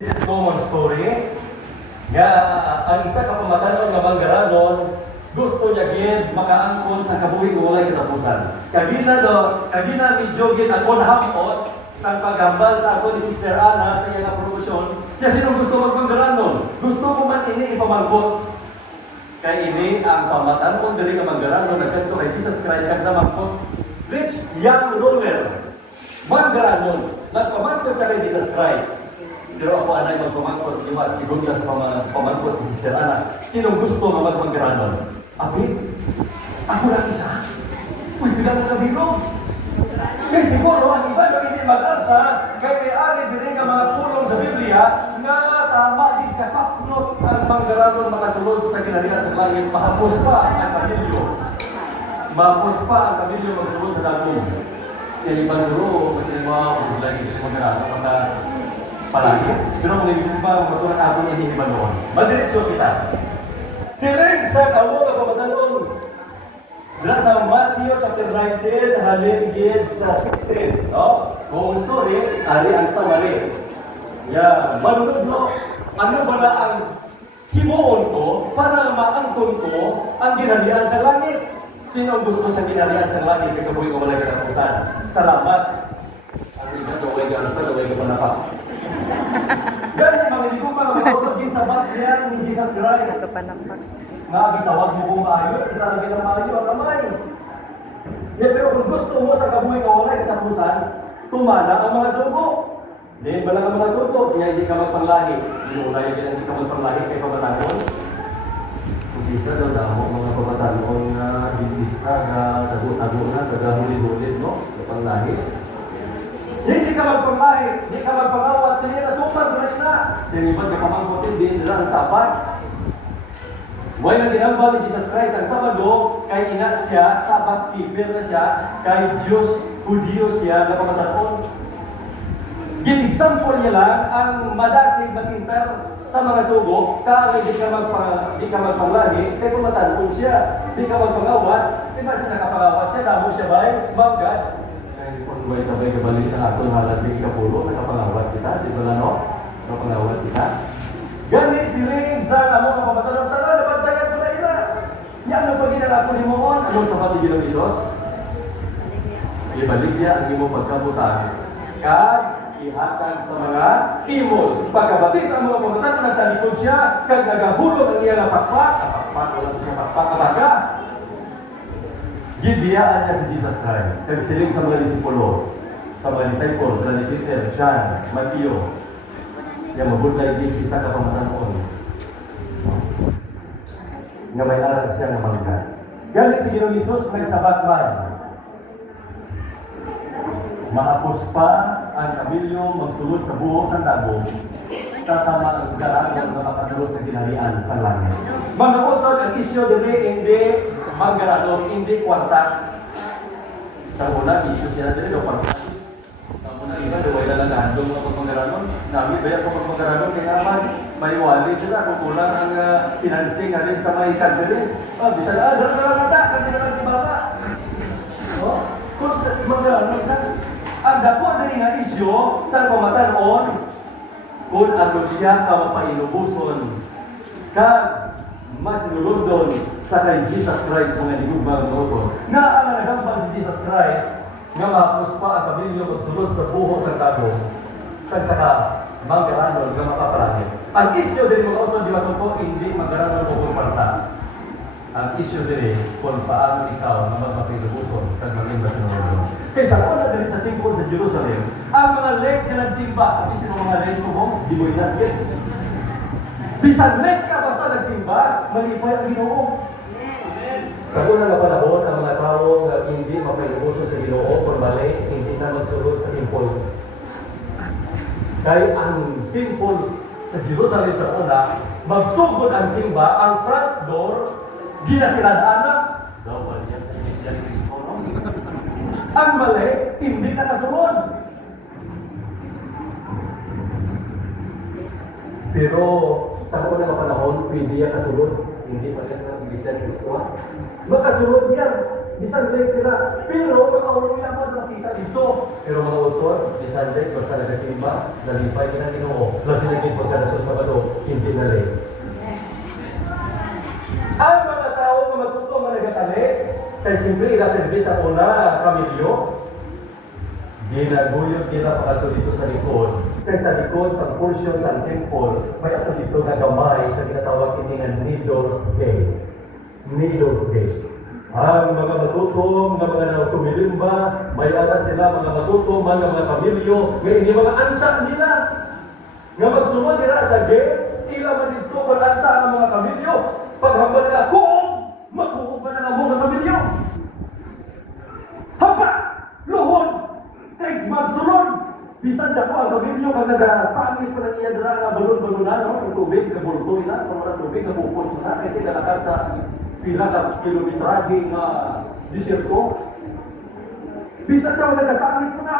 Common story nga ang isa ka pamatanon nga manggaranon gusto niya gid makaangkon sa kabuhi nga walay katapusan. Kagina medyo gid akon hapot sa paghambal sa ato ni Sister Ana sa iyang promosyon. Kaya sino gusto magpanggaranon? Gusto ko man ini ipamangkot. Kay ini ang pamatanon diri nga manggaranon nagkadto kay Jesus Christ kag mangkot. Rich young ruler. Manggaranon nagpamangkot sa kay Jesus Christ. Pero ako anay magpamangkot, si Gunja sa pamangkot ni Sister Ana. Sinong gusto nga magpanggaranon? Abi, ako lang isa. Uy, bilang sa biro. Kaya siguro, ang iba na hindi mag-asa, kaya may-ari din nga mga pulong sa Biblia, nga tama din kasapnot ang panggaranon makasulod sa kinarihan sa langit. Mahapos pa ang kabilyo. Mahapos pa ang kabilyo magsulod sa dagong. Kaya ibang duro, kasi mga lagi din manggaranon, palagi. Pero kung hindi ba matulang ato hindi iba noon. Madiretso kita. Siring sa kawo na pamatanon. Dila sa Matthew chapter 19, halin gid sa 16. No? Kung story, ari ang sawari. Ya, manunod no. Ano ba na ang himuon ko para maangkon ko ang ginalian sa langit? Sino ang gusto sa ginalian sa langit? Ikabuhi ko wala katapusan. Salamat. Ang iba gaway ka sa gaway ka pa. Ganyan, mga hindi ko mga din sa batsyan ni Jesus Christ. Nga, bitawag mo kong maayot, kita lagi ng maayo ang kamay. Pero kung gusto mo sa kabuhay ka wala, katapusan, tumana ang mga sugo. Hindi ba lang ang mga sugo? Kaya hindi ka magpanglahi. Hindi ka magpanglahi kay pamatanon. Kung isa daw damo, mga pamatanon na bintisa, tago-tago na, tagahuli-huli, no? Kapanglahi. Hindi ka magpanglahi, hindi ka magpangawat, sige na tupan ko na. Yung iba ka pamangkotin, hindi nila ang sabat. Why na ginambal ni Jesus Christ ang Sabado, kay ina siya, sabat keeper na siya, kay Diyos, Hudiyo siya, na pamatanon. Gin-example niya lang ang madasig matintar sa mga sugo, kaya hindi ka magpanglahi, kay pamatanon siya. Hindi ka magpangawat, di ba siya nakapangawat siya, damo siya ba'y, manggad. Kung buhay tabay kabalik sa ato, halatling kapulo, nakapangawat kita, di ba na no? Nakapangawat kita. Gani siling sa amo ng pamatanon sana, nabantayan ko na ina. Yan ang pag-inala ko ni Moon, anong sa patigil ng Isos? Ibalik niya ang imo pagkabutan. Kag ihatag sa mga imol. Pagkabati sa mga pamatanon, nagtalikod siya, kag nagahulog ang iyang pakpak, wala siya pakpak kabaga. Gidiyaan niya si Jesus Christ. Kag siling sa mga disipulo, sa mga disciples, sila ni Peter, John, Matthew, yang mabudlay din isa ka pamatanon. Nga may aral siya nga mangga. Galit si Ginoong Isus nagsabat man. Mahapos pa ang kamilyo magsulod sa buhok ng dagong, kasama ang garangan na makasulod sa ginarian sa langit. Mga utod, ang isyo dili hindi manggaranon, hindi kwarta. Sa una, isyo siya dili do kwarta. Sa una, iba, duway na lang nahandong mga pagpanggaranon. Namin, bayan ko pagpanggaranon, kaya naman, may wali nila, kung kulang ang financing natin sa may countries. Bisa na, doon na lang nata, kasi naman si bata. Kung manggaranon na, ang dako na rin nga isyo sa pamatanon, kung ano siya ka mapainubuson, ka mas nulundon sa kay Jesus Christ mga ligubang noon. Na ang nagambal si Jesus Christ, nga mahapos pa ang pamilyo magsulod sa buhok sa tago, sa saka manggaranon nga mapapalangit. Ang isyo din mga utod di matungkol, hindi manggaranon o kumparta. Ang isyo din kung paano ikaw na magpapainubuson kag maging basinulundon. Kaysa una din sa tingkol sa Jerusalem, ang mga lake na nagsimba, at isin mga lake mo, di mo inasgit. Bisan lake ka basta nagsimba, malipay ang Ginoo. Sa una na panahon, ang mga tao na hindi mapainubuson sa Ginoo, kung mali, hindi na magsulod sa temple. Kaya ang temple sa Jerusalem sa una, magsugod ang simba, ang front door, ginasiradaan na, daw niya sa Iglesia ni Cristo, no? Ang mali, hindi ka nasunod. Pero sa una na panahon, pwede yan kasunod. Hindi pa yan ang Iglesia ni Cristo. Makasunod yan. Bisan late sila. Pero makaulong yan pa nakita dito. Pero mga autor, bisan late, basta nagasimba, nalipay ka na Ginoo. Plus naging Kaya simple ila service sa una, Camillo. Ginaguyod nila pagkato dito sa likod. Kaya sa likod, sa portion ng temple, may ato dito na gamay sa tinatawag ini nga Needles Gate. Needles Gate. Ang mga matutom, nga mga tumilimba, may atas sila mga matutom, mga Camilyo, nga hindi mga anta nila. Nga magsunod nila sa gate, ila man dito kung anta ang mga Camilyo. Paghambal nila, makuha na ang mga Camilyo. Hapa! Luhod! Kay magsulod! Bisan dako ang Camilyo kag nagasangit pa ng iya dira nga balon-balonan, no? Ang tubig, kabultoy na, kung wala tubig, kabupos na, kaya tinalakad sa pila ka kilometrahe nga disyerto. Bisan daw nagasangit pa na,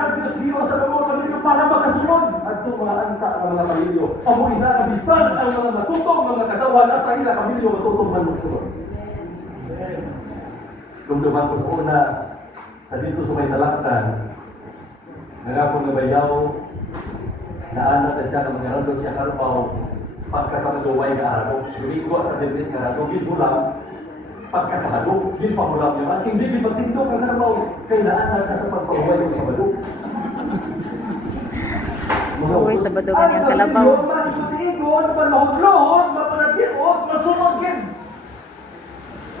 kag Diyos sa mga Camilyo para makasunod. At ito mga anta ang mga Camilyo. Amoy na, bisan ang mga matutong, mga katawan na sa ila Camilyo matutong man magsunod. Kung duman ko una, sa dito sa may talaktan, nagapong nabayaw, naanak na siya ng mga rado siya karpaw, pagkasamagaway na araw, surigo at adibit na araw, gibulang, pagkasamagaway, gipamulang niya, at hindi gipagtindog ang karpaw, kaya naanak na sa pagpagaway ng sabado. Uy, sabado ganyan kalabaw. Masutingon, manahod-lohod, mapanagirot, masumagin.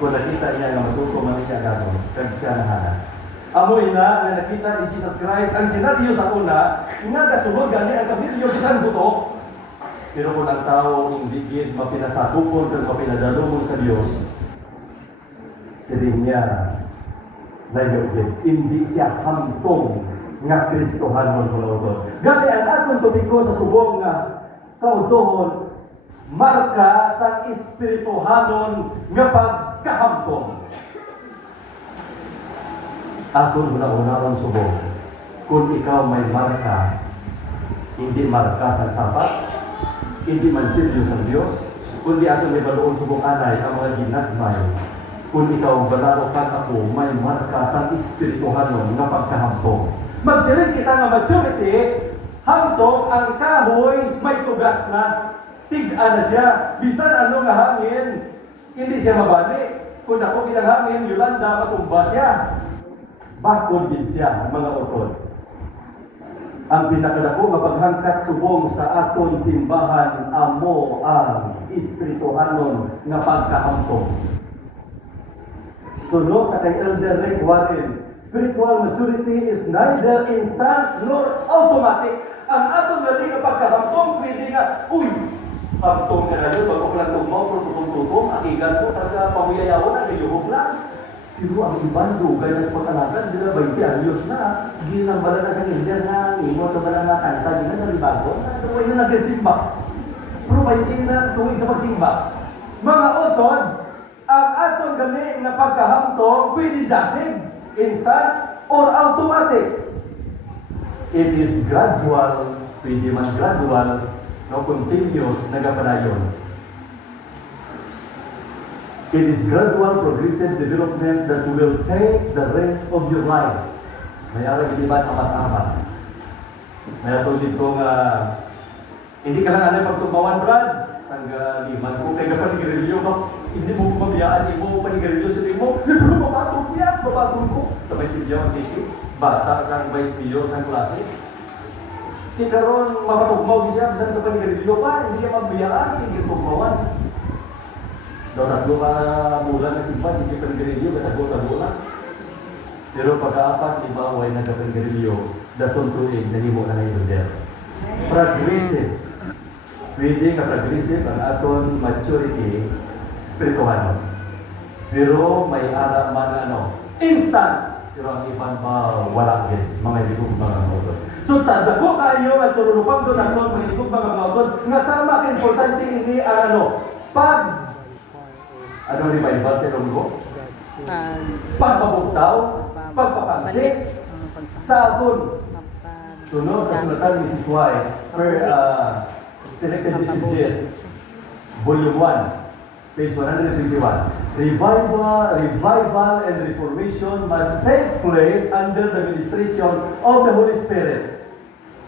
Kung nakita niya nga matuto man siya gano'n, kag siya nahanas. Amoy na nakita ni Jesus Christ ang senaryo sa una, nga kasunod gani ang Camilyo bisan buto. Pero kung ang tao hindi gid mapinasakupon kag mapinadalumon sa Dios, hindi niya nayogit, hindi siya hamtong nga Kristohanon kulawdon. Gani ang atong tubiko sa subong nga kautohon, marka sa espirituhanon nga pagkahamtong. Atong una-unang subong, kung ikaw may marka, hindi marka sa sapat, hindi man seryo sa Diyos, kundi atong may baluong subong anay ang mga ginagmay. Kung ikaw balaro kang ako, may marka sa espirituhanon nga pagkahamtong. Magsiling kita nga maturity, hamtong ang kahoy may tugas na. Tig-a na siya. Bisan ano nga hangin, hindi siya mabalik. Kung ako kinahangin, Yolanda, matumba siya. Bakod din siya, mga utod. Ang pinakadako mapaghangkat subong sa aton timbahan, amo ang espirituhanon nga pagkahamtong. Sunod sa kay Elder Rick Warren, spiritual maturity is neither instant nor automatic. Ang atong gali nga pagkahamtong, pwede nga, hamtong ka na yun, bago ko lang tugmaw, tutong-tutong, akigan mo, talaga pamuyayawon, nagayuhog lang. Pero ang ibang dugay na sa pagkalagan, di na 20 anyos na, ginambala na sa Indian na, imo na ba na kanta, di na nalibago, tuway na nagsimba. Pero 20 na tuwing sa pagsimba. Mga utod, ang atong gali nga pagkahamtong, pwede dasig, instant, or automatic. It is gradual, pwede man gradual, no continuous, nagapadayon. It is gradual, progressive development that will take the rest of your life. Mayroon ilibat apat-apat. Mayroon dito nga, hindi ka lang alam pagtumawan, Brad. Sangga liman ko, kaya panigarilyo ka, hindi mo mabiyaan, hindi mo panigarilyo sa mo, hindi mo mapatong yan, mapatong ko. Sa may pidyawan dito, bata, sang vice mayor, sang klase. Kita ron, mapatugmaw din siya, bisan ka panigarilyo pa, hindi ka mabiyaan, hindi ka tugmawan. Daw tatlo ka mula na simpa, hindi ka panigarilyo, katago-tago na. Pero pagka-apat, lima, way na ka panigarilyo, dason tuig, nanimo na ngayon there. Progressive. Pwede ka-progressive ang aton maturity spiritual. Pero may ara man instant. Pero ang iban pa wala din, mga ibig mga mautod. So, tadako kayo at turulupang doon aton mga ibig mga mautod. Nga tama ka importante hindi revival sa ilong ko? Pagpabuktaw, pagpapansin sa aton. Sunod sa sunatan ni Mrs. Y, Selected Messages, Volume 1, page 151. Revival and reformation must take place under the ministration of the Holy Spirit.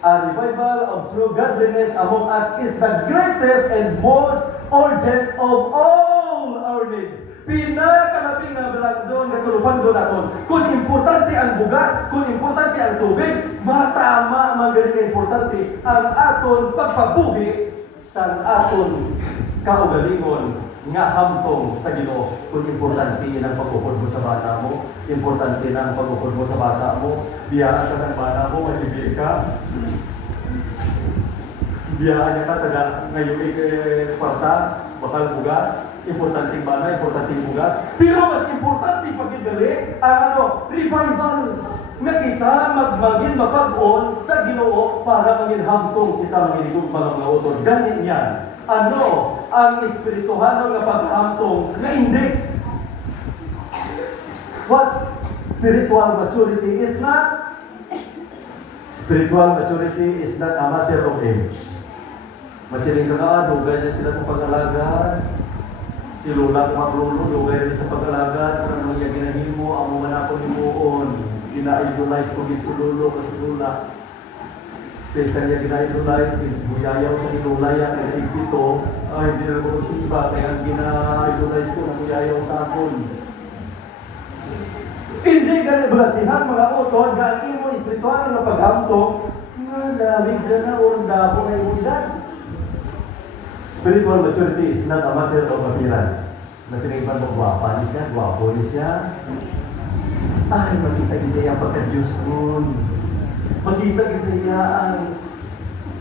A revival of true godliness among us is the greatest and most urgent of all our needs. pinakalaping na balandon na tulupan doon naton. Kung importante ang bugas, kung importante ang tubig, matama magaling na importante ang aton pagpabuhi sa aton kaugalingon nga hamtong sa Ginoo. Kung importante ang pagukod mo sa bata mo, importante na ang pagukod mo sa bata mo, biyaan ka sa bata mo, malibig ka, biyaan niya ka taga ngayon kwarta, bakal bugas, importanteng bana, importanteng bugas, pero mas importante pagkidali ang revival nga kita magmagin mapag-on sa Ginoo para maging hamtong kita manginig mga utod. Ganyan yan. Ang espirituhano nga paghamtong na hindi. What spiritual maturity is not? Spiritual maturity is not a matter of age. Masiling ka na, dugay na sila sa pag-alaga. Si Lola kung maglulo, dugay na sa pag-alaga. Ano yung ginahin mo, amo man ako ni Moon. Gina-idolize ko din sa Lolo, kasi Lola. Kaysa niya gina-idolize, buyayaw sa Lolaya, kaya ipito. Ay, hindi na ko sipa, kaya gina-idolize ko na buyayaw sa akin. Hindi ganit balasihan mga utod, na ang imo espiritual na paghamtong, nga lamig dyan na, orda po na imulan. Spiritual maturity is not a matter of appearance. Nasinipan mo, guwapa ni siya, guwapo ni siya. Ay, makita niya ang pagka-Diyos nun. Makita niya ang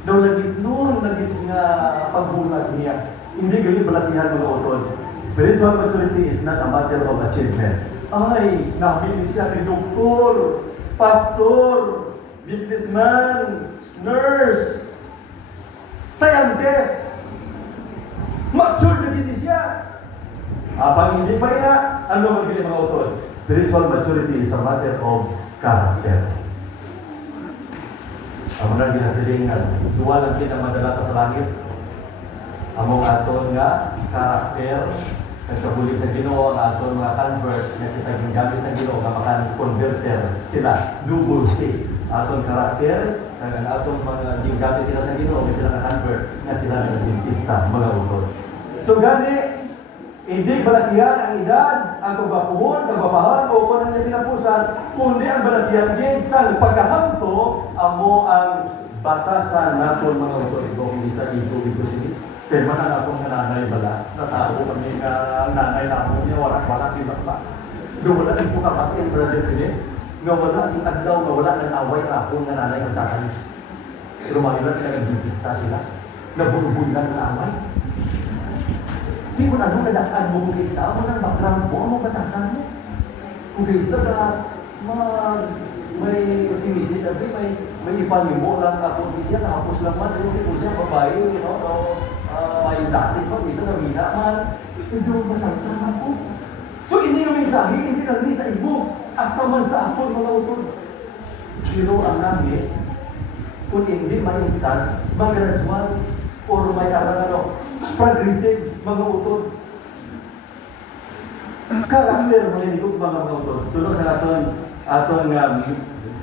daw naging nga pagbulag niya. Hindi ganyan balasihan mga utod. Spiritual maturity is not a matter of achievement. Ay, nabili siya kay doktor, pastor, businessman, nurse, scientist. Mature na din siya. Pag hindi pa rin ano magiging mga utod? Spiritual maturity is a matter of character. Ang mga ginasilingan, duwa lang kita madalata sa langit. Among aton nga karakter, nagsabulig sa Ginoo, ang aton mga converts na kita gingamit sa Ginoo, nga makan-converter sila, double C. Aton karakter, ang aton mga gingamit sila sa Ginoo, may sila na-convert, nga sila nag-dentista, mga utod. So gani, hindi balasihan ang edad, ang pagbapuhon, pagbapahan, o kung ano yung pinapusan, kundi ang balasihan din sa pagkahamto, amo ang batasan natin mga utod. Kung hindi sa ito sini. Pero man ang akong nanay bala, natao kami nga nanay na ako niya, warak-warak di ba? Doon wala ang pukapatid, brother Pili, nga wala sing adlaw, nga wala ng away na ako nga nanay ng tatay. Pero mahilan sila nag-dentista sila, naburubunan ng away. Di mo na nadaan mo kung isa mo ng background mo, ang batasan mo. Kung isa ka, may si Mrs. Sabi, may ipanin mo lang ako, siya nakapos lang man, yung siya babae, may dasin pa, isa na mina man, hindi mo masaktan ako. So hindi yung mensahe, hindi lang sa ibo, hasta man sa ako, mga utod. Pero ang namin, kung hindi ma-instant, mag-gradual, or may progressive, mga utod. Karakter mo rin ito, mga utod. Tulong sa aton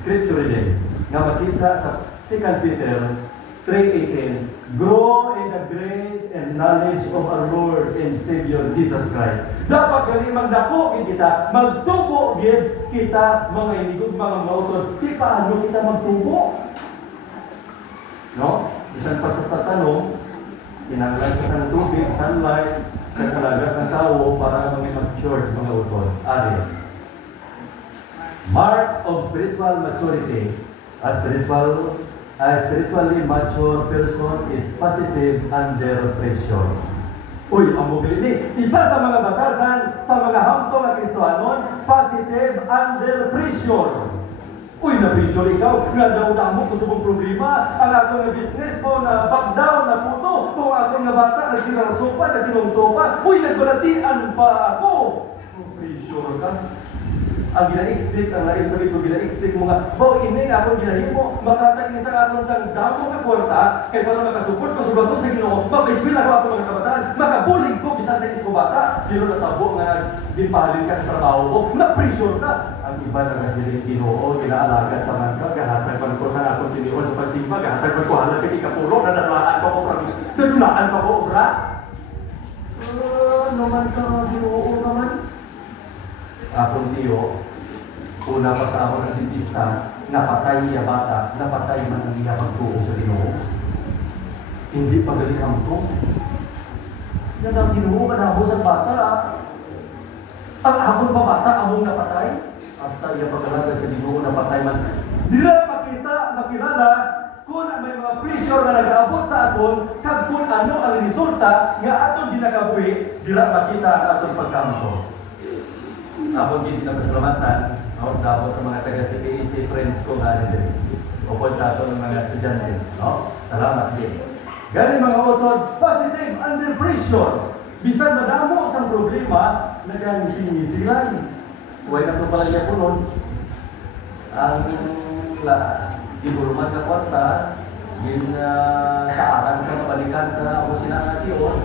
scripture din, nga makita sa 2 Peter 3:18, grow in the grace and knowledge of our Lord and Savior Jesus Christ. Dapat gali magdako kita, magtubo gid kita mga inigod mga utod. Di paano kita magtubo? No? Isang pa sa tatanong, kinanglan ka ng tubig, sunlight, nagkalaga ng tao para maging mature mga utod. Ari. Marks of spiritual maturity. A spiritually mature person is positive under pressure. Uy, ang mugli ni. Isa sa mga batasan, sa mga hamtong na Kristohanon, positive under pressure. Uy, na-pressure ikaw. Nga daw na mo gusto mong problema. Ang atong na business mo na back down, na puto. Kung atong na bata, nagsinarasupa, nagsinungto pa. Uy, nagbalatian pa ako. Pressure ka. Ang gina-explain, ang lain kami ito gina-explain mo nga, bao ini nga akong ginahin mo, makatag ni sa atong sang damo ka kwarta, kaya para makasuport ko subaton sa Ginoo, maka-explain ako ako mga kabataan, makabulig ko, bisan sa ito bata, pero natabo nga dinpahalin ka sa trabaho mo, na-pressure ka. Ang iba na nga sila yung Ginoo, ginaalagan pa man ka, gahatag man ko sa akong siniwan sa pagsigma, gahatag man ko halang kay ikapulo, nanalaan pa ko kami, nadulaan pa ko, bra? Naman ka, Ginoo naman. Akong tiyo, una pa sa ako ng dentista, napatay niya bata, napatay man ang iya pagtuo sa Ginoo. Hindi pagaling ang to. Yan ang Ginoo, manabo sa bata. Ang among pa bata, among napatay. Hasta iya pagkalagad sa Ginoo, napatay man. Dila makilala, kung may mga pressure na nag-aabot sa aton, kag kung ano ang resulta nga aton ginakabuhi, dila makita ang aton pagkampo. Ako hindi na pasalamatan, dapat sa mga taga-CPEC, friends ko nga rin. Upod sa aton mga estudyante. No? Salamat din. Galing mga utod, positive under pressure. Bisan madamo sa problema, nag-sinisilan. Huwag na ito pala niya po nun. Ang gibuluman ka kwarta, saaran ka mabalikan sa kusina nga tiyo.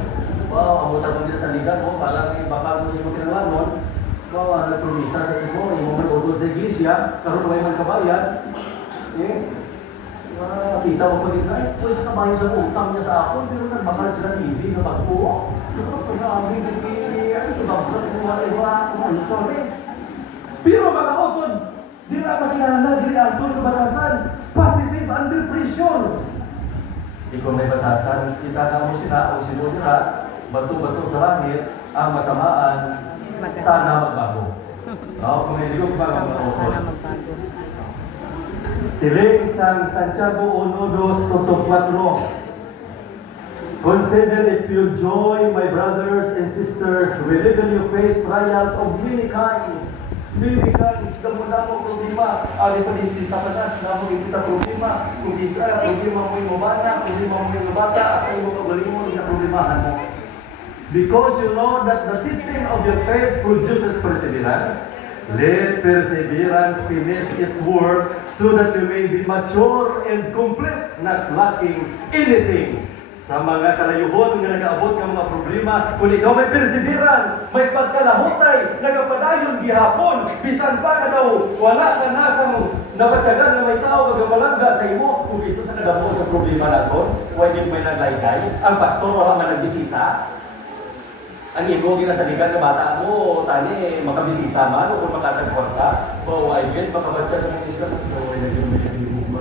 Wow, amutan mo din sa ligan mo, parang bakal mo siya mo kinalanon. Wow, nagpromisa sa ibo, yung mga utod sa iglesia, karoon may man kabayan. Kita mo pa din na, ito sa kabayan sa utang niya sa ako, pero nagbakal sila TV na magbuo. Pero mga utod, di na makilala, di na ang tulong batasan, positive under pressure. Ikaw may batasan, kita na mo sila, o sinunira, bato-bato sa langit, ang matamaan, sana magbago. Kung hindi ko pa mga utod. Sana magbago. Siling San Santiago 1:2-4. Consider it pure joy, my brothers and sisters, whenever you face trials of many kinds. Many kinds, damo-damo problema. Ali pa din si Satanas, damo kita problema. Kung di sa problema mo yung mabana, problema mo yung bata, at yung magaling mo yung problemahan mo. Because you know that the testing of your faith produces perseverance. Let perseverance finish its work so that you may be mature and complete, not lacking anything. Sa mga kalayuhon nga nag-aabot ng mga problema, kung ikaw may perseverance, may pagkalahutay, nagapadayon gihapon, bisan pa na daw, wala ka na sa nabatyagan na may tao nagapalangga sa imo, kung isa sa kadamo sa problema natin, huwag yung may naglaygay, ang pastor o ang nagbisita, ang ibo ginasaligan ng bata mo, tani, makabisita man, o kung makatagpon ka, o ay yun, makabatya sa mga isla, o ay naging may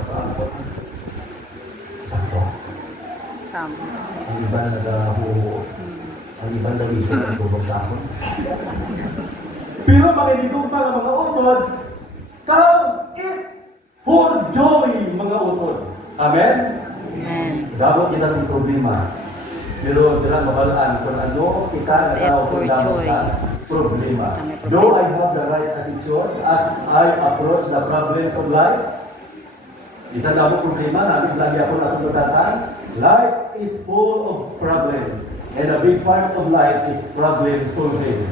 sa asot. Sakto. Tama. Ang iba nag-ahuho. Ang iba nag-isyo ng tubog sa akin. Pero makiligog pa ng mga utod, count it for joy, mga utod. Amen? Amen. Dapat kita sa problema. Pero sila mabalaan kung ano kita nagawag sa problema. Though I have the right attitude as I approach the problems of life, isa na mo problema, natin lagi ako na batasan. Life is full of problems, and a big part of life is problem solving.